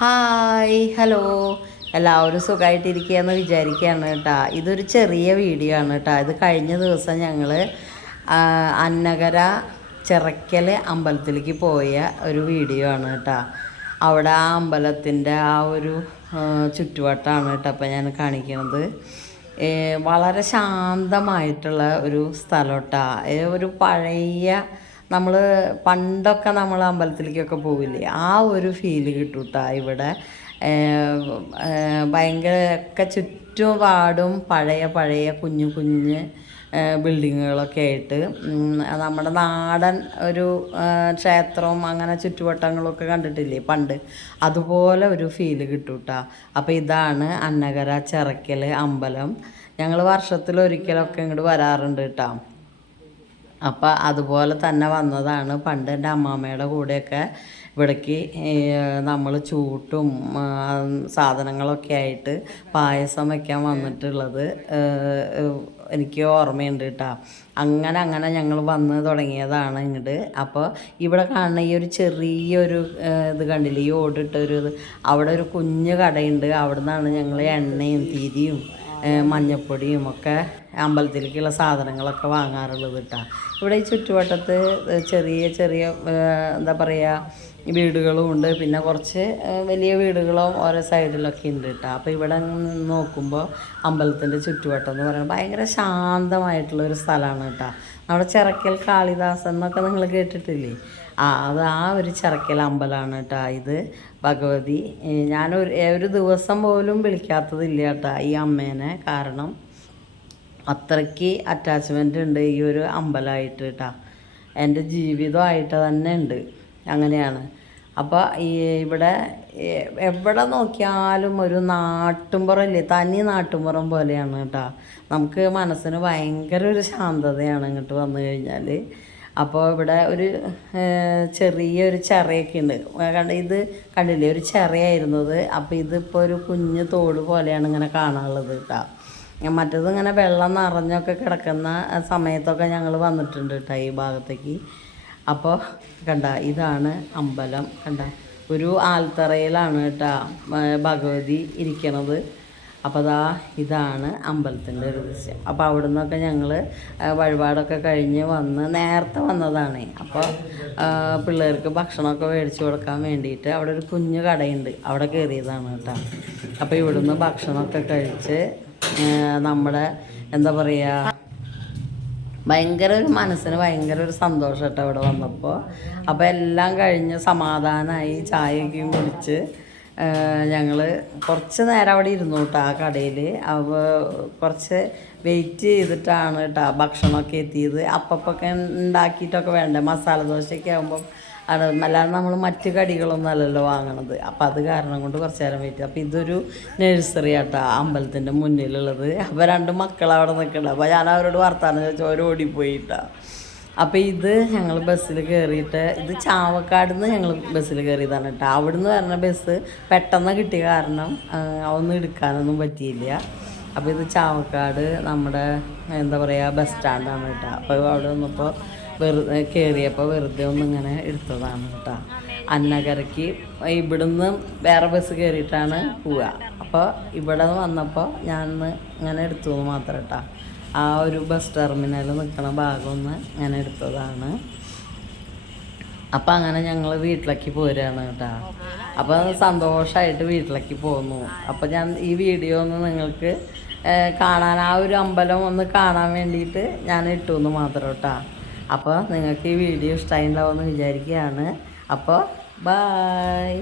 Hi hello. എല്ലാവരും സുഖമായിട്ടിരിക്കുകയെന്ന് വിചാരിക്കുകയാണ് കേട്ടോ. ഇതൊരു ചെറിയ വീഡിയോ ആണ് കേട്ടോ. ഇത് കഴിഞ്ഞ ദിവസം ഞങ്ങൾ അന്നകര ചിറക്കൽ അമ്പലത്തിലേക്ക് പോയ ഒരു വീഡിയോ ആണ് കേട്ടോ. അവിടെ ആ അമ്പലത്തിന്റെ ആ ഒരു ചുറ്റുവട്ടമാണ് കേട്ടോ അപ്പോൾ ഞാൻ കാണിക്കുന്നത്. വളരെ ശാന്തമായിട്ടുള്ള ഒരു സ്ഥലം കേട്ടോ. ഒരു പഴയ നമ്മൾ പണ്ടൊക്കെ നമ്മൾ അമ്പലത്തിലേക്കൊക്കെ പോവില്ലേ? ആ ഒരു ഫീൽ കിട്ടും കേട്ടോ ഇവിടെ ഭയങ്കര ഒക്കെ ചുറ്റുപാടും പഴയ പഴയ കുഞ്ഞു കുഞ്ഞ് ബിൽഡിങ്ങുകളൊക്കെ ആയിട്ട്. നമ്മുടെ നാടൻ ഒരു ക്ഷേത്രവും അങ്ങനെ ചുറ്റുവട്ടങ്ങളൊക്കെ കണ്ടിട്ടില്ലേ പണ്ട്? അതുപോലെ ഒരു ഫീൽ കിട്ടും കേട്ടോ അപ്പോൾ ഇതാണ് അന്നകര ചിറക്കൽ അമ്പലം. ഞങ്ങൾ വർഷത്തിലൊരിക്കലൊക്കെ ഇങ്ങോട്ട് വരാറുണ്ട് കേട്ടോ അപ്പം അതുപോലെ തന്നെ വന്നതാണ്. പണ്ട് എന്റെ അമ്മാമ്മയുടെ കൂടെയൊക്കെ ഇവിടേക്ക് നമ്മൾ ചൂട്ടും സാധനങ്ങളൊക്കെ ആയിട്ട് പായസം വയ്ക്കാൻ വന്നിട്ടുള്ളത് എനിക്ക് ഓർമ്മയുണ്ട് കേട്ടോ. അങ്ങനെ അങ്ങനെ ഞങ്ങൾ വന്ന് തുടങ്ങിയതാണ് ഇങ്ങോട്ട് അപ്പോൾ ഇവിടെ കാണുന്ന ഈ ഒരു ചെറിയൊരു ഇത് കണ്ടില്ലേ? ഈ ഓടിട്ടൊരു അവിടെ ഒരു കുഞ്ഞു കടയുണ്ട്. അവിടെ നിന്നാണ് ഞങ്ങൾ എണ്ണയും തിരിയും മഞ്ഞപ്പൊടിയും ഒക്കെ അമ്പലത്തിലേക്കുള്ള സാധനങ്ങളൊക്കെ വാങ്ങാറുള്ളത് കേട്ടോ. ഇവിടെ ഈ ചുറ്റുവട്ടത്ത് ചെറിയ ചെറിയ എന്താ പറയുക വീടുകളും ഉണ്ട്. പിന്നെ കുറച്ച് വലിയ വീടുകളും ഓരോ സൈഡിലൊക്കെ ഉണ്ട് കേട്ടോ. അപ്പോൾ ഇവിടെ നോക്കുമ്പോൾ അമ്പലത്തിന്റെ ചുറ്റുവട്ടം എന്ന് പറയുന്നത് ഭയങ്കര ശാന്തമായിട്ടുള്ള ഒരു സ്ഥലമാണ് കേട്ടോ. നമ്മുടെ ചിറക്കൽ കാളിദാസൻ എന്നൊക്കെ നിങ്ങൾ കേട്ടിട്ടില്ലേ? അത് ആ ഒരു ചിറക്കൽ അമ്പലമാണ് കേട്ടോ ഇത് ഭഗവതി. ഞാൻ ഒരു ദിവസം പോലും വിളിക്കാത്തതില്ല കേട്ടോ ഈ അമ്മേനെ കാരണം അത്രയ്ക്ക് അറ്റാച്ച്മെന്റ് ഉണ്ട് ഈ ഒരു അമ്പലമായിട്ട് കേട്ടോ എന്റെ ജീവിതമായിട്ട് തന്നെ ഉണ്ട്. അങ്ങനെയാണ്. അപ്പോൾ ഈ ഇവിടെ എവിടെ നോക്കിയാലും ഒരു നാട്ടുമ്പുറമില്ലേ തനി നാട്ടുമ്പുറം പോലെയാണ് കേട്ടോ നമുക്ക് മനസ്സിന് ഭയങ്കര ഒരു ശാന്തതയാണ് ഇങ്ങോട്ട് വന്നു കഴിഞ്ഞാൽ അപ്പോൾ ഇവിടെ ഒരു ചെറിയ ചെറിയൊരു ചിറയൊക്കെ ഉണ്ട് കണ്ട ഇത് കണ്ടില്ലേ? ഒരു ചിറയായിരുന്നത് അപ്പോൾ ഇതിപ്പോൾ ഒരു കുഞ്ഞ് തോട് പോലെയാണ് ഇങ്ങനെ കാണാനുള്ളത് കേട്ടോ. മറ്റത് ഇങ്ങനെ വെള്ളം നിറഞ്ഞൊക്കെ കിടക്കുന്ന സമയത്തൊക്കെ ഞങ്ങൾ വന്നിട്ടുണ്ട് കേട്ടോ ഈ ഭാഗത്തേക്ക്. അപ്പോൾ കണ്ട ഇതാണ് അമ്പലം. കണ്ട ഒരു ആൽത്തറയിലാണ് കേട്ടോ ഭഗവതി ഇരിക്കണത്. അപ്പോൾ അതാ ഇതാണ് അമ്പലത്തിന്റെ ഒരു ദൃശ്യം. അപ്പോൾ അവിടെ നിന്നൊക്കെ ഞങ്ങൾ വഴിപാടൊക്കെ കഴിഞ്ഞ് വന്ന് നേരത്തെ വന്നതാണ്. അപ്പോൾ പിള്ളേർക്ക് ഭക്ഷണമൊക്കെ മേടിച്ച് കൊടുക്കാൻ വേണ്ടിയിട്ട് അവിടെ ഒരു കുഞ്ഞു കടയുണ്ട്. അവിടെ കയറിയതാണ് കേട്ടോ. അപ്പോൾ ഇവിടുന്ന് ഭക്ഷണമൊക്കെ കഴിച്ച് നമ്മുടെ എന്താ പറയുക ഭയങ്കര ഒരു മനസ്സിന് ഭയങ്കര ഒരു സന്തോഷം കേട്ടോ ഇവിടെ വന്നപ്പോൾ അപ്പോൾ എല്ലാം കഴിഞ്ഞ് സമാധാനമായി ചായയൊക്കെയും കുടിച്ച് ഞങ്ങൾ കുറച്ച് നേരം അവിടെ ഇരുന്നു കേട്ടോ ആ കടയിൽ അവ കുറച്ച് വെയിറ്റ് ചെയ്തിട്ടാണ് കേട്ടോ ഭക്ഷണമൊക്കെ എത്തിയത്. അപ്പപ്പൊക്കെ ഉണ്ടാക്കിയിട്ടൊക്കെ വേണ്ടേ? മസാല ദോശയൊക്കെ ആകുമ്പം അത് അല്ലാതെ നമ്മൾ മറ്റ് കടികളൊന്നും അല്ലല്ലോ വാങ്ങണത്. അപ്പം അത് കാരണം കൊണ്ട് കുറച്ച് നേരം വെയിറ്റ് അപ്പോൾ ഇതൊരു നഴ്സറി ആട്ടോ അമ്പലത്തിന്റെ മുന്നിലുള്ളത്. അപ്പോൾ രണ്ട് മക്കൾ അവിടെ അപ്പോൾ ഞാൻ അവരോട് വർത്താനം ചോദിച്ചാൽ അവർ ഓടിപ്പോയിട്ടാ അപ്പോൾ ഇത് ഞങ്ങൾ ബസ്സിൽ കയറിയിട്ട് ഇത് ചാവക്കാട് നിന്ന് ഞങ്ങൾ ബസ്സിൽ കയറിയതാണ് കേട്ടോ. അവിടെ നിന്ന് വരുന്ന ബസ് പെട്ടെന്ന് കിട്ടിയ കാരണം അതൊന്നും എടുക്കാനൊന്നും പറ്റിയില്ല. അപ്പോൾ ഇത് ചാവക്കാട് നമ്മുടെ എന്താ പറയുക ബസ് സ്റ്റാൻഡാണ് കേട്ടോ. അപ്പോൾ അവിടെ വന്നപ്പോൾ വെറുതെ കയറിയപ്പോൾ വെറുതെ ഒന്നും ഇങ്ങനെ എടുത്തതാണ് കേട്ടോ. അന്നകരയ്ക്ക് ഇവിടുന്ന് വേറെ ബസ് കയറിയിട്ടാണ് പോവുക. അപ്പോൾ ഇവിടെ വന്നപ്പോൾ ഞാൻ ഇങ്ങനെ എടുത്തു മാത്രം കേട്ടോ. ആ ഒരു ബസ് ടെർമിനൽ നിൽക്കുന്ന ഭാഗം ഞാൻ എടുത്തതാണ്. അപ്പം അങ്ങനെ ഞങ്ങൾ വീട്ടിലേക്ക് പോരുകയാണ് കേട്ടോ. അപ്പം സന്തോഷമായിട്ട് വീട്ടിലേക്ക് പോന്നു. അപ്പം ഞാൻ ഈ വീഡിയോ ഒന്ന് നിങ്ങൾക്ക് കാണാൻ ആ ഒരു അമ്പലം ഒന്ന് കാണാൻ വേണ്ടിയിട്ട് ഞാൻ ഇട്ടു എന്ന് മാത്രം കേട്ടോ. അപ്പോൾ നിങ്ങൾക്ക് ഈ വീഡിയോ ഇഷ്ടമായിട്ടുണ്ടാവുമെന്ന് വിചാരിക്കുകയാണ് അപ്പോൾ ബായ്